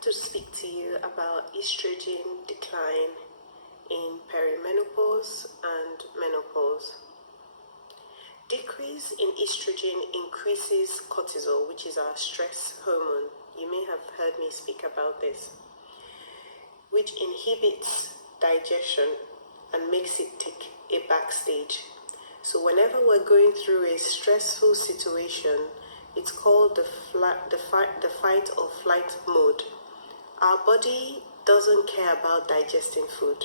like to speak to you about estrogen decline in perimenopause and menopause. Decrease in estrogen increases cortisol, which is our stress hormone. You may have heard me speak about this, which inhibits digestion and makes it take a backstage. So whenever we're going through a stressful situation, it's called the fight or flight mode. Our body doesn't care about digesting food.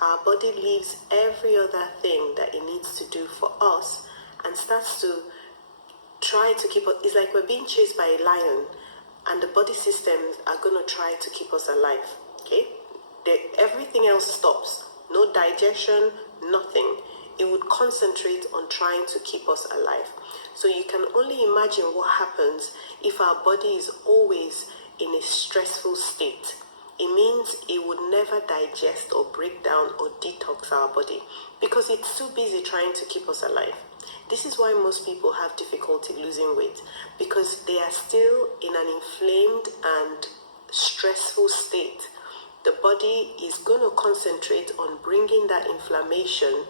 Our body leaves every other thing that it needs to do for us and starts to try to keep us. It's like we're being chased by a lion, and the body systems are going to try to keep us alive. Okay? Everything else stops. No digestion, nothing. It would concentrate on trying to keep us alive. So you can only imagine what happens if our body is always in a stressful state. It means it would never digest or break down or detox our body because it's too busy trying to keep us alive. This is why most people have difficulty losing weight, because they are still in an inflamed and stressful state. The body is going to concentrate on bringing that inflammation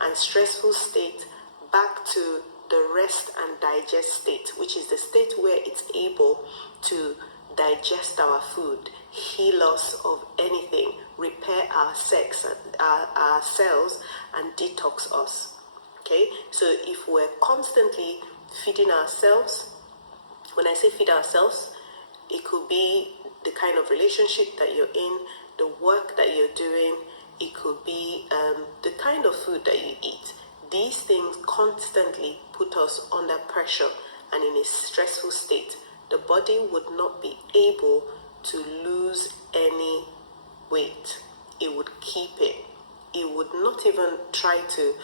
and stressful state back to the rest and digest state, which is the state where it's able to digest our food, heal us of anything, repair our cells, and detox us. Okay, so if we're constantly feeding ourselves, when I say feed ourselves, it could be the kind of relationship that you're in, the work that you're doing, it could be the kind of food that you eat. These things constantly put us under pressure and in a stressful state. The body would not be able to lose any weight. It would keep it. It would not even try to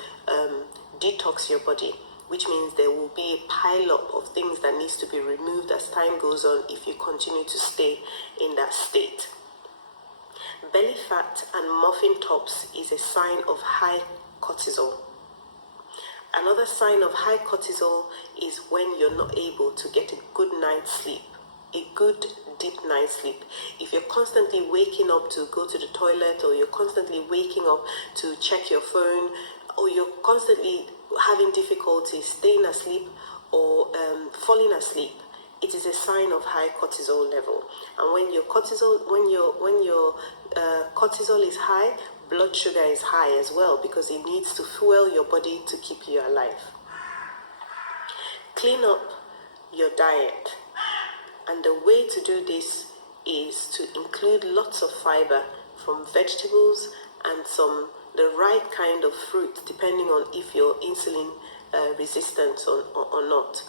detox your body, which means there will be a pile-up of things that needs to be removed as time goes on if you continue to stay in that state. Belly fat and muffin tops is a sign of high cortisol. Another sign of high cortisol is when you're not able to get a good night's sleep, a good deep night's sleep. If you're constantly waking up to go to the toilet, or you're constantly waking up to check your phone, or you're constantly having difficulty staying asleep or falling asleep, it is a sign of high cortisol level. And when your cortisol is high, blood sugar is high as well, because it needs to fuel your body to keep you alive. Clean up your diet. And the way to do this is to include lots of fiber from vegetables and the right kind of fruit, depending on if you're insulin resistant or not.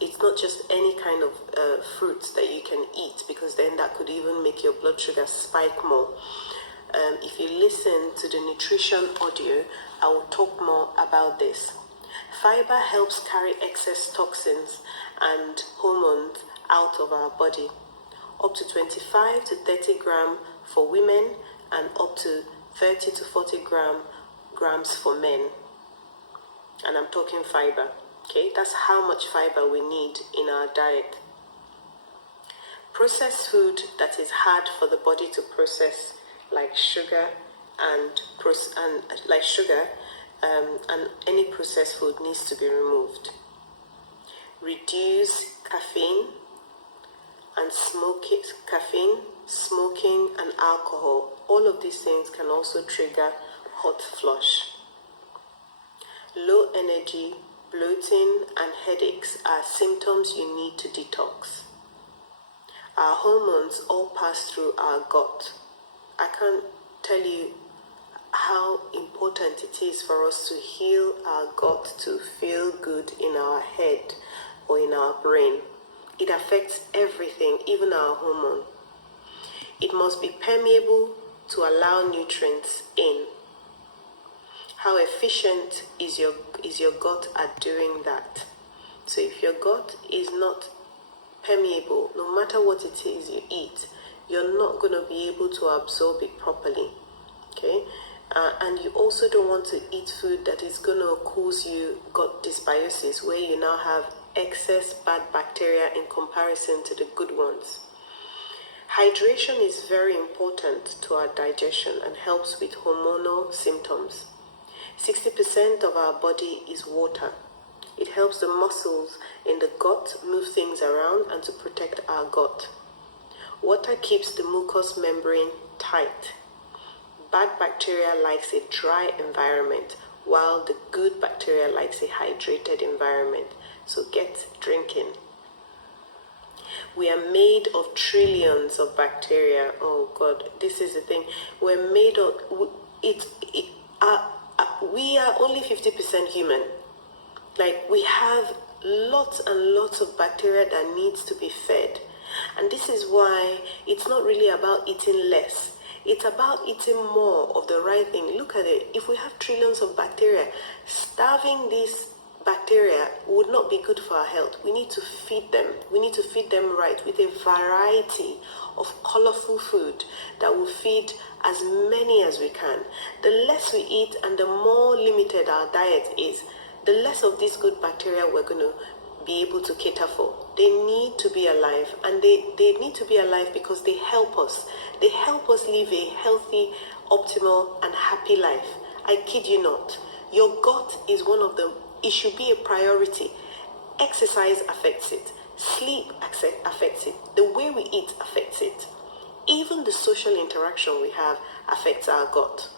It's not just any kind of fruits that you can eat, because then that could even make your blood sugar spike more. If you listen to the nutrition audio, I will talk more about this. Fiber helps carry excess toxins and hormones out of our body. Up to 25 to 30 grams for women and up to 30 to 40 grams for men. And I'm talking fiber. Okay, that's how much fiber we need in our diet. Processed food that is hard for the body to process, like sugar and any processed food, needs to be removed. Reduce caffeine, smoking, and alcohol. All of these things can also trigger hot flush. Low energy, bloating, and headaches are symptoms you need to detox. Our hormones all pass through our gut. I can't tell you how important it is for us to heal our gut to feel good in our head or in our brain. It affects everything, even our hormone. It must be permeable to allow nutrients in. How efficient is your gut at doing that? So if your gut is not permeable, no matter what it is you eat, you're not going to be able to absorb it properly. Okay? And you also don't want to eat food that is going to cause you gut dysbiosis, where you now have excess bad bacteria in comparison to the good ones. Hydration is very important to our digestion and helps with hormonal symptoms. 60% of our body is water. It helps the muscles in the gut move things around and to protect our gut. Water keeps the mucous membrane tight. Bad bacteria likes a dry environment, while the good bacteria likes a hydrated environment. So get drinking. We are made of trillions of bacteria. Oh God, this is the thing. We're made of we are only 50% human. Like, we have lots and lots of bacteria that needs to be fed. And this is why it's not really about eating less. It's about eating more of the right thing. Look at it. If we have trillions of bacteria, starving these bacteria would not be good for our health. We need to feed them. We need to feed them right with a variety of colorful food that will feed as many as we can. The less we eat and the more limited our diet is, the less of these good bacteria we're going to be able to cater for. They need to be alive, and they need to be alive because they help us. They help us live a healthy, optimal, and happy life. I kid you not. Your gut is one of them. It should be a priority. Exercise affects it. Sleep affects it. The way we eat affects it. Even the social interaction we have affects our gut.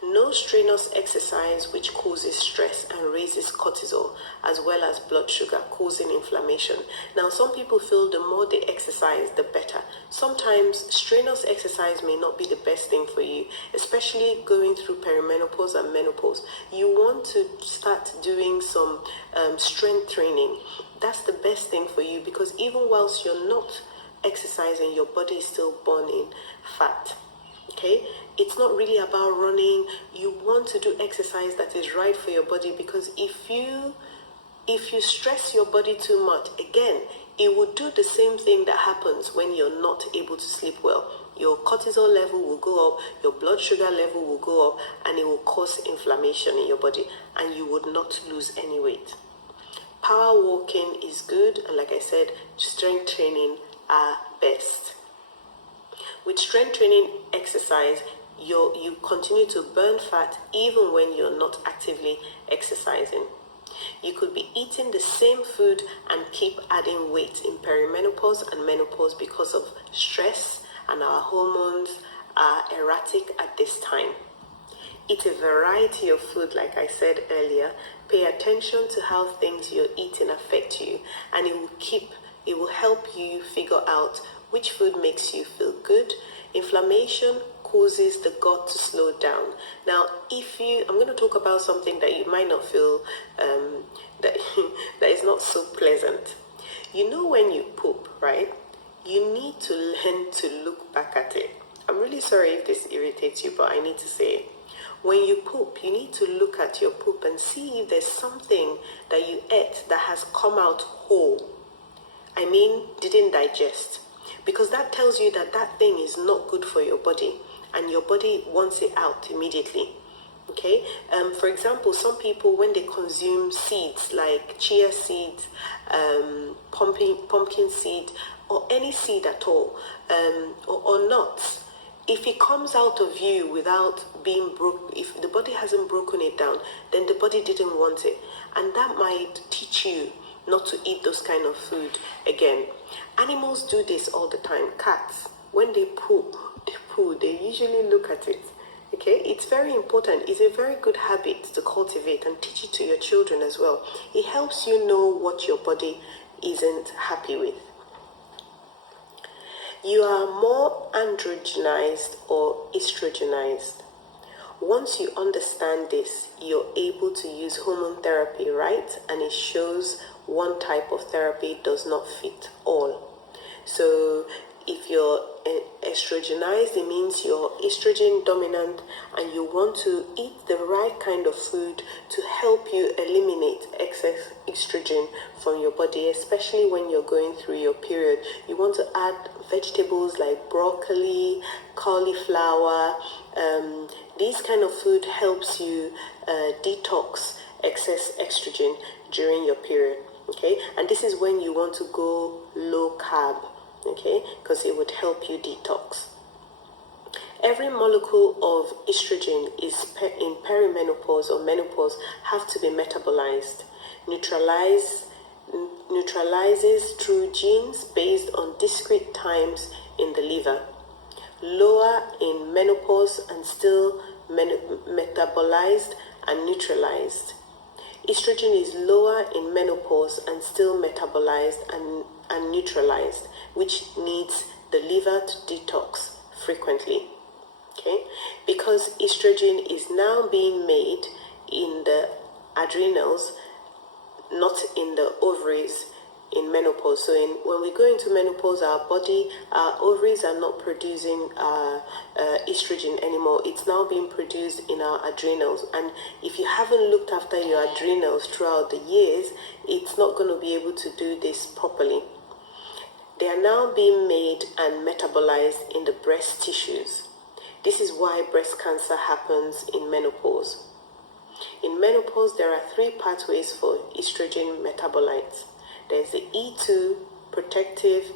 No strenuous exercise which causes stress and raises cortisol as well as blood sugar, causing inflammation. Now, some people feel the more they exercise, the better. Sometimes strenuous exercise may not be the best thing for you, especially going through perimenopause and menopause. You want to start doing some strength training. That's the best thing for you, because even whilst you're not exercising, your body is still burning fat. Okay, it's not really about running. You want to do exercise that is right for your body, because if you stress your body too much, again, it will do the same thing that happens when you're not able to sleep well. Your cortisol level will go up, your blood sugar level will go up, and it will cause inflammation in your body, and you would not lose any weight. Power walking is good, and like I said, strength training are best. With strength training exercise, you continue to burn fat even when you're not actively exercising. You could be eating the same food and keep adding weight in perimenopause and menopause because of stress, and our hormones are erratic at this time. Eat a variety of food, like I said earlier. Pay attention to how things you're eating affect you, and it will help you figure out which food makes you feel good. Inflammation causes the gut to slow down. Now, I'm going to talk about something that you might not feel that is not so pleasant. You know, when you poop, right? You need to learn to look back at it. I'm really sorry if this irritates you, but I need to say it. When you poop, you need to look at your poop and see if there's something that you ate that has come out whole. I mean, didn't digest. Because that tells you that that thing is not good for your body, and your body wants it out immediately. Okay? For example, some people, when they consume seeds like chia seeds, pumpkin seed, or any seed at all, or nuts, if it comes out of you without being broken, if the body hasn't broken it down, then the body didn't want it. And that might teach you not to eat those kind of food again. Animals do this all the time. Cats, when they poo, they usually look at it. Okay, it's very important. It's a very good habit to cultivate and teach it to your children as well. It helps you know what your body isn't happy with. You are more androgenized or estrogenized. Once you understand this, you're able to use hormone therapy, right? And it shows one type of therapy does not fit all. So if you're estrogenized, it means you're estrogen dominant, and you want to eat the right kind of food to help you eliminate excess estrogen from your body, especially when you're going through your period. You want to add vegetables like broccoli, cauliflower. This kind of food helps you detox excess estrogen during your period. Okay, and this is when you want to go low carb okay, because it would help you detox. Every molecule of estrogen in perimenopause or menopause have to be metabolized, neutralizes through genes based on discrete times in the liver. Lower in menopause and still metabolized and neutralized. Estrogen is lower in menopause and still metabolized and neutralized, which needs the liver to detox frequently. Okay, because estrogen is now being made in the adrenals, not in the ovaries in menopause. So when we go into menopause, our ovaries are not producing estrogen anymore. It's now being produced in our adrenals. And if you haven't looked after your adrenals throughout the years, it's not going to be able to do this properly. They are now being made and metabolized in the breast tissues. This is why breast cancer happens in menopause. In menopause, there are 3 pathways for estrogen metabolites. There's the E2, protective,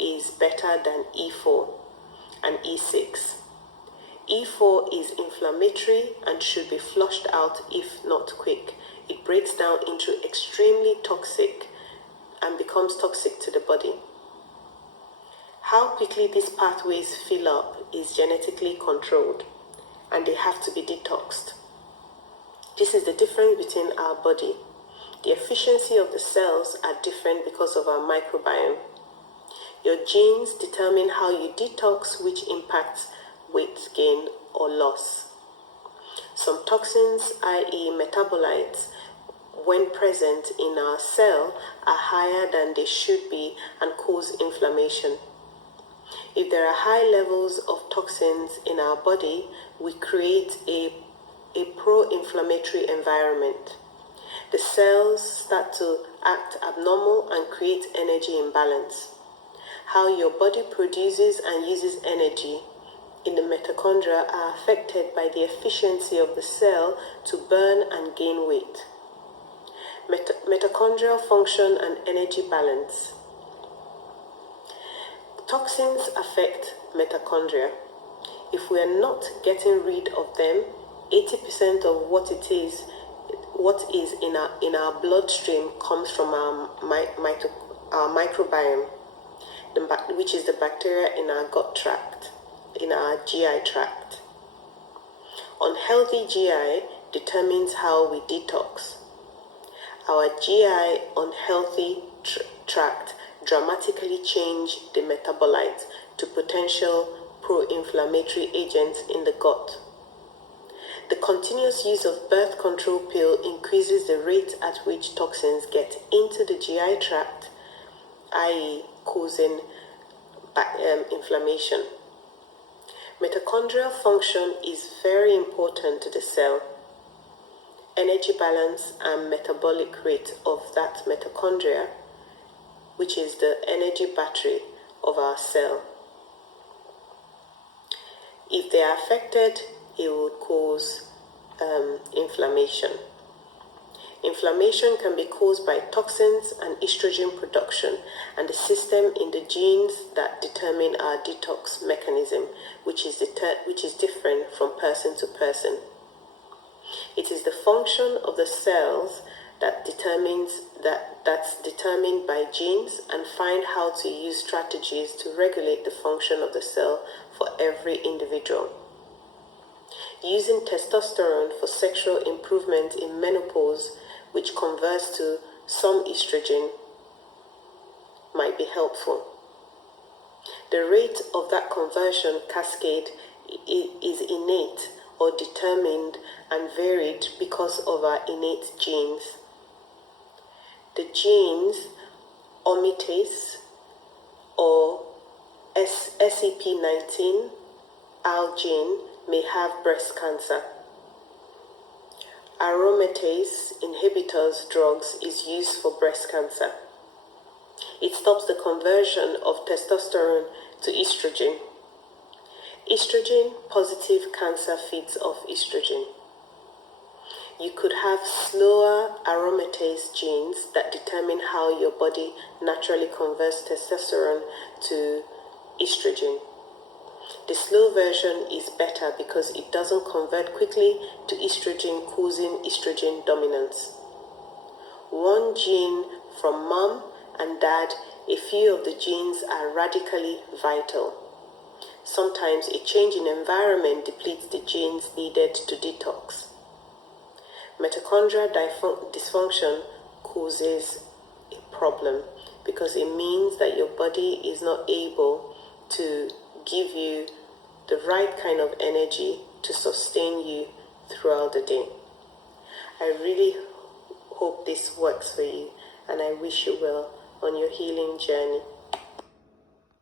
is better than E4, and E6. E4 is inflammatory and should be flushed out if not quick. It breaks down into extremely toxic and becomes toxic to the body. How quickly these pathways fill up is genetically controlled, and they have to be detoxed. This is the difference between our body. The efficiency of the cells are different because of our microbiome. Your genes determine how you detox, which impacts weight gain or loss. Some toxins, i.e. metabolites, when present in our cell are higher than they should be and cause inflammation. If there are high levels of toxins in our body, we create a pro-inflammatory environment. The cells start to act abnormal and create energy imbalance. How your body produces and uses energy in the mitochondria are affected by the efficiency of the cell to burn and gain weight. Mitochondrial function and energy balance. Toxins affect mitochondria. If we are not getting rid of them, 80% of what is in our bloodstream comes from our microbiome, which is the bacteria in our gut tract, in our GI tract. Unhealthy GI determines how we detox. Our GI unhealthy tract dramatically change the metabolites to potential pro-inflammatory agents in the gut. The continuous use of birth control pill increases the rate at which toxins get into the GI tract, i.e. causing inflammation. Mitochondrial function is very important to the cell. Energy balance and metabolic rate of that mitochondria, which is the energy battery of our cell. If they are affected, it will cause inflammation. Inflammation can be caused by toxins and estrogen production and the system in the genes that determine our detox mechanism, which is different from person to person. It is the function of the cells that's determined by genes, and find how to use strategies to regulate the function of the cell for every individual. Using testosterone for sexual improvement in menopause, which converts to some estrogen, might be helpful. The rate of that conversion cascade is innate or determined and varied because of our innate genes. The genes aromatase or SEP19 gene may have breast cancer. Aromatase inhibitors drugs is used for breast cancer. It stops the conversion of testosterone to estrogen. Estrogen positive cancer feeds off estrogen. You could have slower aromatase genes that determine how your body naturally converts testosterone to estrogen. The slow version is better because it doesn't convert quickly to estrogen, causing estrogen dominance. One gene from mom and dad, a few of the genes are radically vital. Sometimes a change in environment depletes the genes needed to detox. Mitochondrial dysfunction causes a problem because it means that your body is not able to give you the right kind of energy to sustain you throughout the day. I really hope this works for you, and I wish you well on your healing journey.